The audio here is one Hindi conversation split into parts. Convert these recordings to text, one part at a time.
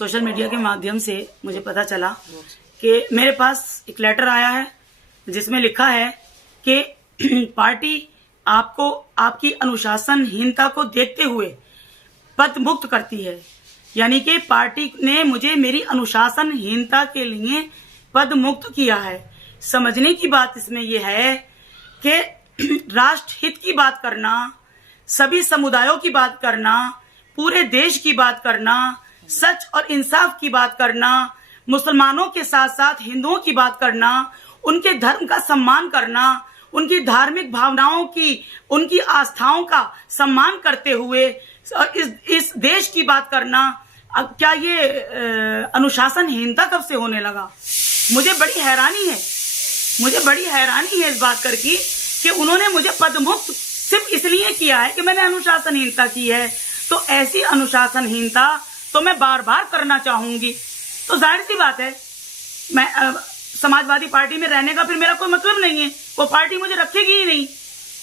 सोशल मीडिया के माध्यम से मुझे पता चला कि मेरे पास एक लेटर आया है जिसमें लिखा है कि पार्टी आपको आपकी अनुशासनहीनता को देखते हुए पद मुक्त करती है। यानी कि पार्टी ने मुझे मेरी अनुशासनहीनता के लिए पद मुक्त किया है। समझने की बात इसमें यह है कि राष्ट्र हित की बात करना, सभी समुदायों की बात करना, पूरे देश की बात करना, सच और इंसाफ की बात करना, मुसलमानों के साथ साथ हिंदुओं की बात करना, उनके धर्म का सम्मान करना, उनकी धार्मिक भावनाओं की, उनकी आस्थाओं का सम्मान करते हुए इस देश की बात करना, अब क्या ये अनुशासनहीनता कब से होने लगा? मुझे बड़ी हैरानी है इस बात करके कि उन्होंने मुझे पदमुक्त सिर्फ इसलिए किया है कि मैंने अनुशासनहीनता की है। तो ऐसी अनुशासनहीनता तो मैं बार बार करना चाहूंगी। तो जाहिर सी बात है, मैं समाजवादी पार्टी में रहने का फिर मेरा कोई मतलब नहीं है। वो पार्टी मुझे रखेगी ही नहीं।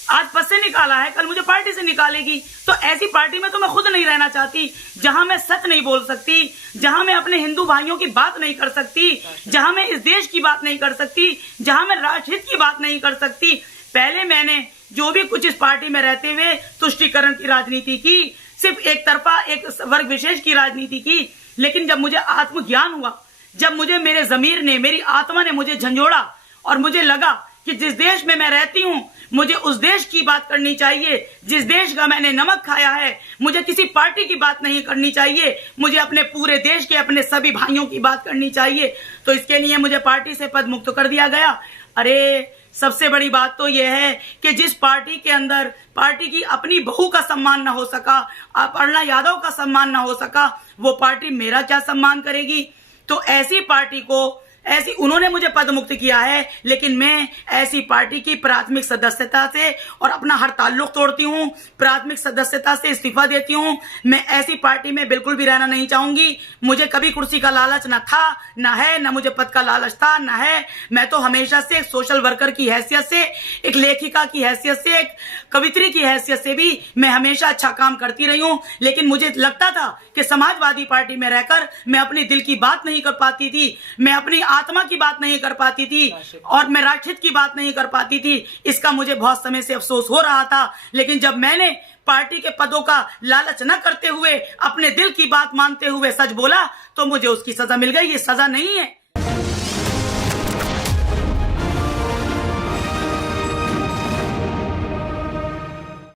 आज पद से निकाला है, कल मुझे पार्टी से निकालेगी। तो ऐसी पार्टी में तो मैं खुद नहीं रहना चाहती, जहां मैं सच नहीं बोल सकती, जहां मैं अपने हिंदू भाइयों की बात नहीं कर सकती, जहां मैं इस देश की बात नहीं कर सकती, जहां मैं राष्ट्रहित की बात नहीं कर सकती। पहले मैंने जो भी कुछ इस पार्टी में रहते हुए तुष्टीकरण की राजनीति की, सिर्फ एक तरफा एक वर्ग विशेष की राजनीति की। लेकिन जब मुझे आत्मज्ञान हुआ, जब मुझे मेरे जमीर ने, मेरी आत्मा ने मुझे झंझोड़ा और मुझे लगा कि जिस देश में मैं रहती हूं मुझे उस देश की बात करनी चाहिए, जिस देश का मैंने नमक खाया है, मुझे किसी पार्टी की बात नहीं करनी चाहिए, मुझे अपने पूरे देश के, अपने सभी भाइयों की बात करनी चाहिए। तो इसके लिए मुझे पार्टी से पद मुक्त कर दिया गया। अरे सबसे बड़ी बात तो यह है कि जिस पार्टी के अंदर पार्टी की अपनी बहू का सम्मान ना हो सका, अपर्णा यादव का सम्मान ना हो सका, वो पार्टी मेरा क्या सम्मान करेगी? तो ऐसी पार्टी को, ऐसी उन्होंने मुझे पद मुक्त किया है, लेकिन मैं ऐसी पार्टी की प्राथमिक सदस्यता से और अपना हर ताल्लुक तोड़ती हूं, प्राथमिक सदस्यता से इस्तीफा देती हूं। मैं ऐसी पार्टी में बिल्कुल भी रहना नहीं चाहूंगी। मुझे कभी कुर्सी का लालच ना था, ना है, ना मुझे पद का लालच था, ना है। मैं तो हमेशा से एक सोशल वर्कर की हैसियत से, एक लेखिका की हैसियत से, एक कवित्री की हैसियत से भी मैं हमेशा अच्छा काम करती रही हूं। लेकिन मुझे लगता था कि समाजवादी पार्टी में रहकर मैं अपने दिल की बात नहीं कर पाती थी, मैं अपनी आत्मा की बात नहीं कर पाती थी और मैं राष्ट्रहित की बात नहीं कर पाती थी। इसका मुझे बहुत समय से अफसोस हो रहा था। लेकिन जब मैंने पार्टी के पदों का लालच न करते हुए अपने दिल की बात मानते हुए सच बोला तो मुझे उसकी सजा मिल गई। ये सजा नहीं है,